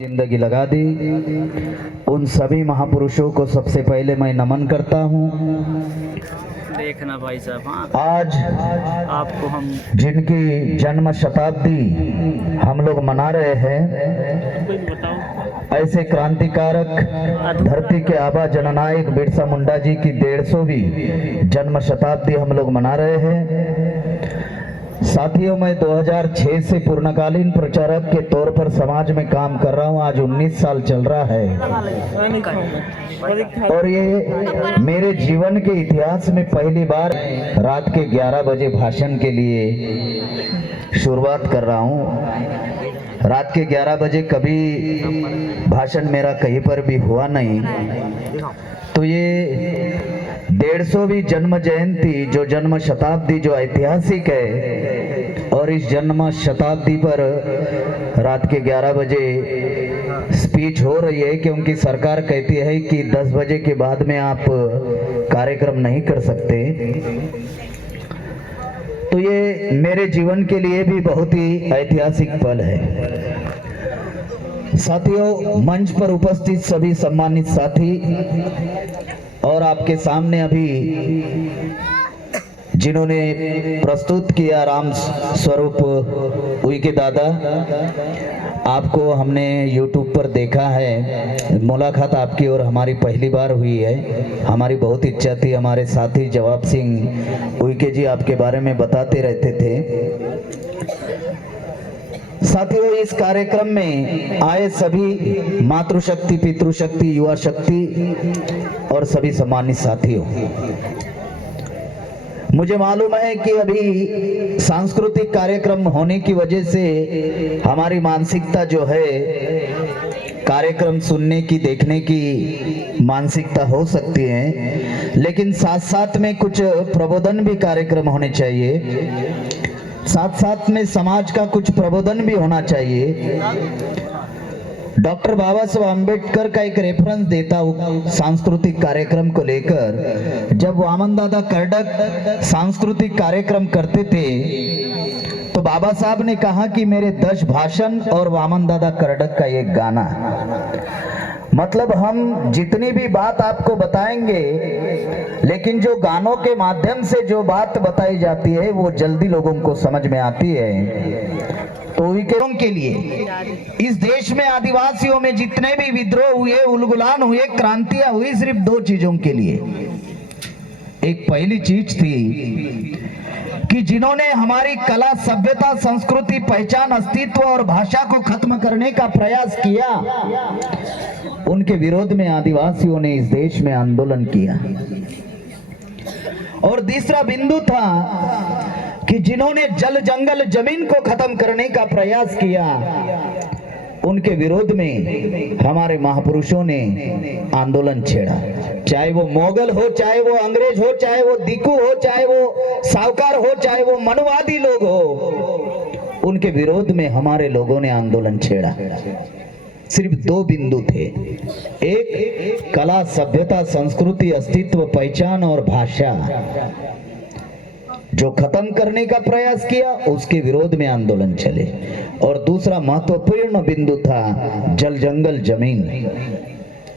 जिंदगी लगा दी। उन सभी महापुरुषों को सबसे पहले मैं नमन करता हूँ। देखना भाई साहब, हाँ आज आपको हम जिनकी जन्म शताब्दी हम लोग मना रहे हैं, ऐसे क्रांतिकारक धरती के आबा जननायक बिरसा मुंडा जी की 150वीं जन्म शताब्दी हम लोग मना रहे हैं। साथियों, मैं 2006 से पूर्णकालीन प्रचारक के तौर पर समाज में काम कर रहा हूं। आज 19 साल चल रहा है और ये मेरे जीवन के इतिहास में पहली बार रात के 11 बजे भाषण के लिए शुरुआत कर रहा हूं। रात के 11 बजे कभी भाषण मेरा कहीं पर भी हुआ नहीं। तो ये 150वीं जन्म जयंती, जो जन्म शताब्दी, जो ऐतिहासिक है, और इस जन्म शताब्दी पर रात के 11 बजे स्पीच हो रही है, क्योंकि सरकार कहती है कि 10 बजे के बाद में आप कार्यक्रम नहीं कर सकते। तो ये मेरे जीवन के लिए भी बहुत ही ऐतिहासिक पल है। साथियों, मंच पर उपस्थित सभी सम्मानित साथी और आपके सामने अभी जिन्होंने प्रस्तुत किया राम स्वरूप उइके दादा, आपको हमने YouTube पर देखा है। मुलाकात आपकी और हमारी पहली बार हुई है। हमारी बहुत इच्छा थी, हमारे साथी जवाब सिंह उइके जी आपके बारे में बताते रहते थे। साथियों, इस कार्यक्रम में आए सभी मातृशक्ति, पितृशक्ति, युवा शक्ति और सभी सम्मानित साथियों, मुझे मालूम है कि अभी सांस्कृतिक कार्यक्रम होने की वजह से हमारी मानसिकता जो है, कार्यक्रम सुनने की, देखने की मानसिकता हो सकती है, लेकिन साथ साथ में कुछ प्रबोधन भी कार्यक्रम होने चाहिए। साथ साथ में समाज का कुछ प्रबोधन भी होना चाहिए। डॉक्टर बाबा साहब अम्बेडकर का एक रेफरेंस देता हूँ सांस्कृतिक कार्यक्रम को लेकर। जब वामन दादा कर्डक सांस्कृतिक कार्यक्रम करते थे तो बाबा साहब ने कहा कि मेरे 10 भाषण और वामन दादा कर्डक का एक गाना। मतलब हम जितनी भी बात आपको बताएंगे, लेकिन जो गानों के माध्यम से जो बात बताई जाती है वो जल्दी लोगों को समझ में आती है। तो के लिए इस देश में आदिवासियों में जितने भी विद्रोह हुए, उलगुलान हुए, क्रांतियां हुई, सिर्फ 2 चीजों के लिए। एक पहली चीज थी कि जिन्होंने हमारी कला, सभ्यता, संस्कृति, पहचान, अस्तित्व और भाषा को खत्म करने का प्रयास किया, उनके विरोध में आदिवासियों ने इस देश में आंदोलन किया। और दूसरा बिंदु था कि जिन्होंने जल, जंगल, जमीन को खत्म करने का प्रयास किया, उनके विरोध में हमारे महापुरुषों ने आंदोलन छेड़ा। चाहे वो मोगल हो, चाहे वो अंग्रेज हो, चाहे वो दिकू हो, चाहे वो सावकार हो, चाहे वो मनुवादी लोग हो, उनके विरोध में हमारे लोगों ने आंदोलन छेड़ा। सिर्फ 2 बिंदु थे। एक, कला, सभ्यता, संस्कृति, अस्तित्व, पहचान और भाषा जो खत्म करने का प्रयास किया, उसके विरोध में आंदोलन चले। और दूसरा महत्वपूर्ण बिंदु था जल, जंगल, जमीन,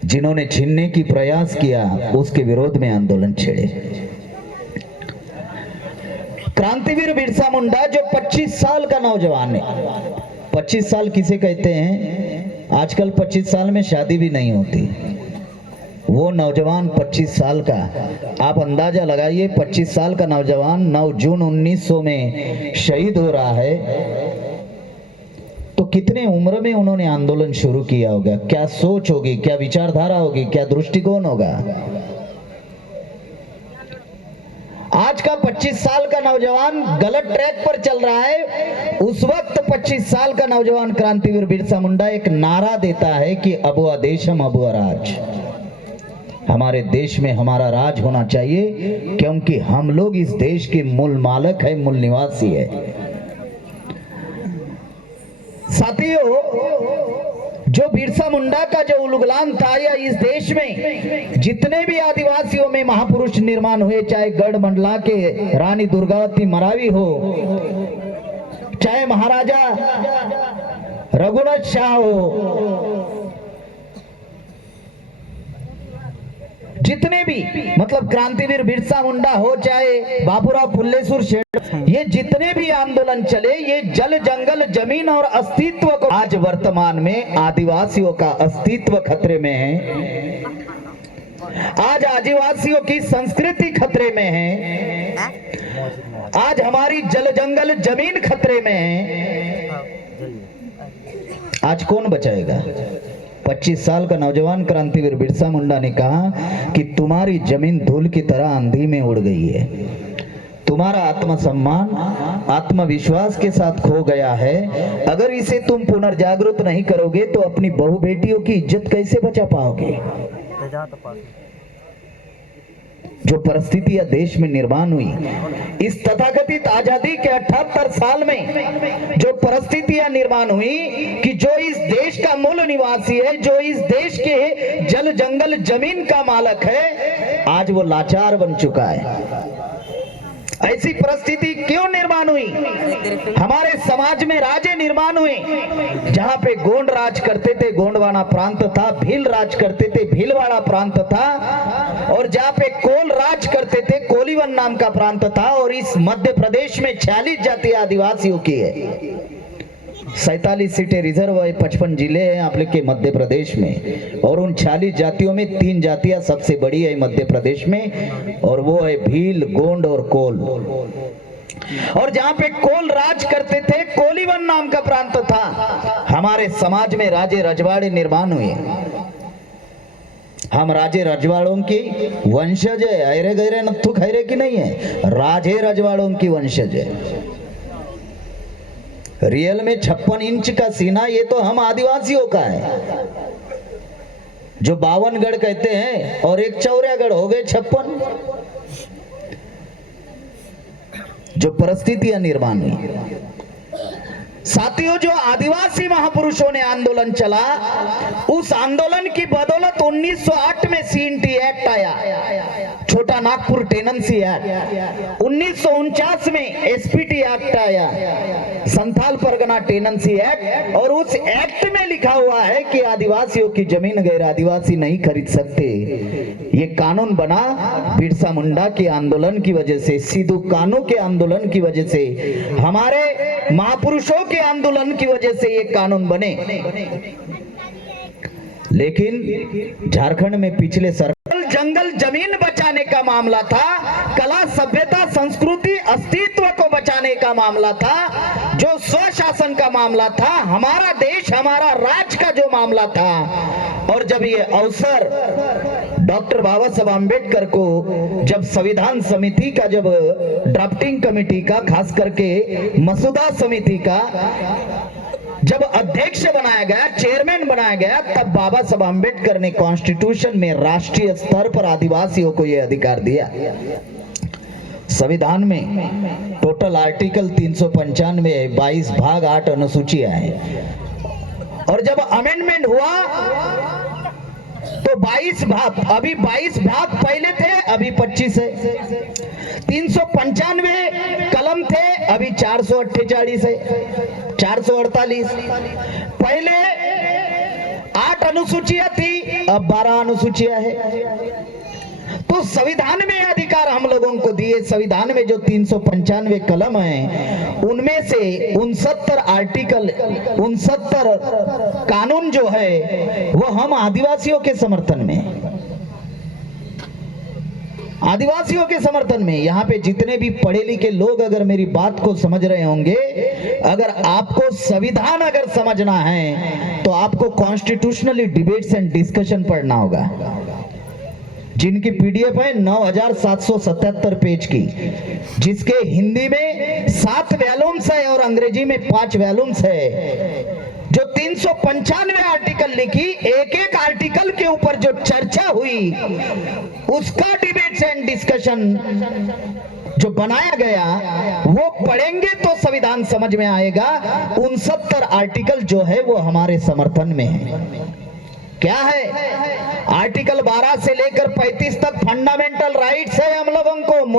जिन्होंने छीनने की प्रयास किया, उसके विरोध में आंदोलन छेड़े। क्रांतिवीर बिरसा मुंडा जो 25 साल का नौजवान है। 25 साल किसे कहते हैं? आजकल 25 साल में शादी भी नहीं होती। वो नौजवान 25 साल का, आप अंदाजा लगाइए, 25 साल का नौजवान 9 जून 1900 में शहीद हो रहा है। तो कितने उम्र में उन्होंने आंदोलन शुरू किया होगा? क्या सोच होगी, क्या विचारधारा होगी, क्या दृष्टिकोण होगा? आज का 25 साल का नौजवान गलत ट्रैक पर चल रहा है। उस वक्त 25 साल का नौजवान क्रांतिवीर बिरसा मुंडा एक नारा देता है कि अबुआ देशम अबुआ राज, हमारे देश में हमारा राज होना चाहिए, क्योंकि हम लोग इस देश के मूल मालिक है, मूल निवासी है। साथियों, जो बिरसा मुंडा का जो उलगुलान था, या इस देश में जितने भी आदिवासियों में महापुरुष निर्माण हुए, चाहे गढ़ मंडला के रानी दुर्गावती मरावी हो, चाहे महाराजा रघुनाथ शाह हो, जितने भी मतलब क्रांतिवीर बिरसा मुंडा हो, चाहे बाबूराव फुल्लेसुर शेर, ये जितने भी आंदोलन चले, ये जल जंगल जमीन और अस्तित्व को, आज वर्तमान में आदिवासियों का अस्तित्व खतरे में है, आज आदिवासियों की संस्कृति खतरे में है, आज हमारी जल जंगल जमीन खतरे में है। आज कौन बचाएगा? 25 साल का नौजवान क्रांतिवीर बिरसा मुंडा ने कहा कि तुम्हारी जमीन धूल की तरह आंधी में उड़ गई है, तुम्हारा आत्मसम्मान आत्मविश्वास के साथ खो गया है, अगर इसे तुम पुनर्जागृत नहीं करोगे तो अपनी बहू बेटियों की इज्जत कैसे बचा पाओगे? जो परिस्थितियां देश में निर्माण हुई, इस तथाकथित आजादी के 78 साल में जो परिस्थितियां निर्माण हुई कि जो इस देश का मूल निवासी है, जो इस देश के जल जंगल जमीन का मालक है, आज वो लाचार बन चुका है। ऐसी परिस्थिति क्यों निर्माण हुई? हमारे समाज में राजे निर्माण हुए, जहां पे गोंड राज करते थे, गोंडवाना प्रांत था, भील राज करते थे, भीलवाड़ा प्रांत था, और जहां पे कोल राज करते थे, कोलीवन नाम का प्रांत था। और इस मध्य प्रदेश में 46 जाति आदिवासियों की है, 47 सीटें रिजर्व है, 55 जिले हैं आप लोग के मध्य प्रदेश में, और उन 46 जातियों में 3 जातियां सबसे बड़ी है मध्य प्रदेश में, और वो है भील, गोंड और कोल। और जहां पे कोल राज करते थे, कोलीवन नाम का प्रांत था, हमारे समाज में राजे रजवाड़े निर्माण हुए। हम राजे रजवाड़ों की वंशज है, ऐरे गैरे नत्थु खैरे की नहीं है, राजे रजवाड़ों की वंशज है। रियल में 56 इंच का सीना, ये तो हम आदिवासियों का है, जो 52 गढ़ कहते हैं, और एक चौरागढ़ हो गए 56। जो परिस्थितियां निर्माण हुई, साथियों, जो आदिवासी महापुरुषों ने आंदोलन चला, उस आंदोलन की बदौलत 1908 में सीएनटी एक्ट आया, छोटा नागपुर टेनेंसी एक्ट। 1949 में एसपीटी एक्ट आया, संथाल परगना टेनेंसी एक्ट, और उस एक्ट में लिखा हुआ है कि आदिवासियों की जमीन गैर आदिवासी नहीं खरीद सकते। ये कानून बना बिरसा मुंडा के आंदोलन की वजह से, सिद्धू कान्हू के आंदोलन की वजह से, हमारे महापुरुषों के आंदोलन की वजह से ये कानून बने। लेकिन झारखंड में पिछले सरकार जंगल जमीन बचाने का मामला था, कला सभ्यता संस्कृति अस्तित्व को बचाने का मामला था, जो स्वशासन का मामला था, हमारा देश हमारा राज का जो मामला था। और जब ये अवसर डॉक्टर बाबा साहब आम्बेडकर को, जब संविधान समिति का, जब ड्राफ्टिंग कमेटी का, खास करके मसौदा समिति का जब अध्यक्ष बनाया गया, चेयरमैन बनाया गया, तब बाबा साहब आम्बेडकर ने कॉन्स्टिट्यूशन में राष्ट्रीय स्तर पर आदिवासियों को यह अधिकार दिया। संविधान में टोटल आर्टिकल 395 है, 22 भाग 8 अनुसूचियां हैं, और जब अमेंडमेंट हुआ तो 22 भाग, अभी 22 भाग पहले थे, अभी 25 है। 395 कलम थे, अभी 448 है, 448। पहले 8 अनुसूचियां थी, अब 12 अनुसूचियां है। तो संविधान में अधिकार हम लोगों को दिए। संविधान में जो 395 कलम है, उनमें से 69 आर्टिकल, 69 कानून जो है, वो हम आदिवासियों के समर्थन में, आदिवासियों के समर्थन में। यहाँ पे जितने भी पढ़े लिखे लोग अगर मेरी बात को समझ रहे होंगे, अगर आपको संविधान अगर समझना है तो आपको कॉन्स्टिट्यूशनली डिबेट्स एंड डिस्कशन पढ़ना होगा, जिनकी पीडीएफ है 9777 पेज की, जिसके हिंदी में 7 वॉल्यूम्स है और अंग्रेजी में 5 वॉल्यूम्स है। जो 395 आर्टिकल लिखी, एक एक आर्टिकल के ऊपर जो चर्चा हुई, उसका डिबेट्स एंड डिस्कशन जो बनाया गया, वो पढ़ेंगे तो संविधान समझ में आएगा। 69 आर्टिकल जो है वो हमारे समर्थन में है। क्या है? आर्टिकल 12 से लेकर 35 तक फंडामेंटल राइट्स है हम लोगों को।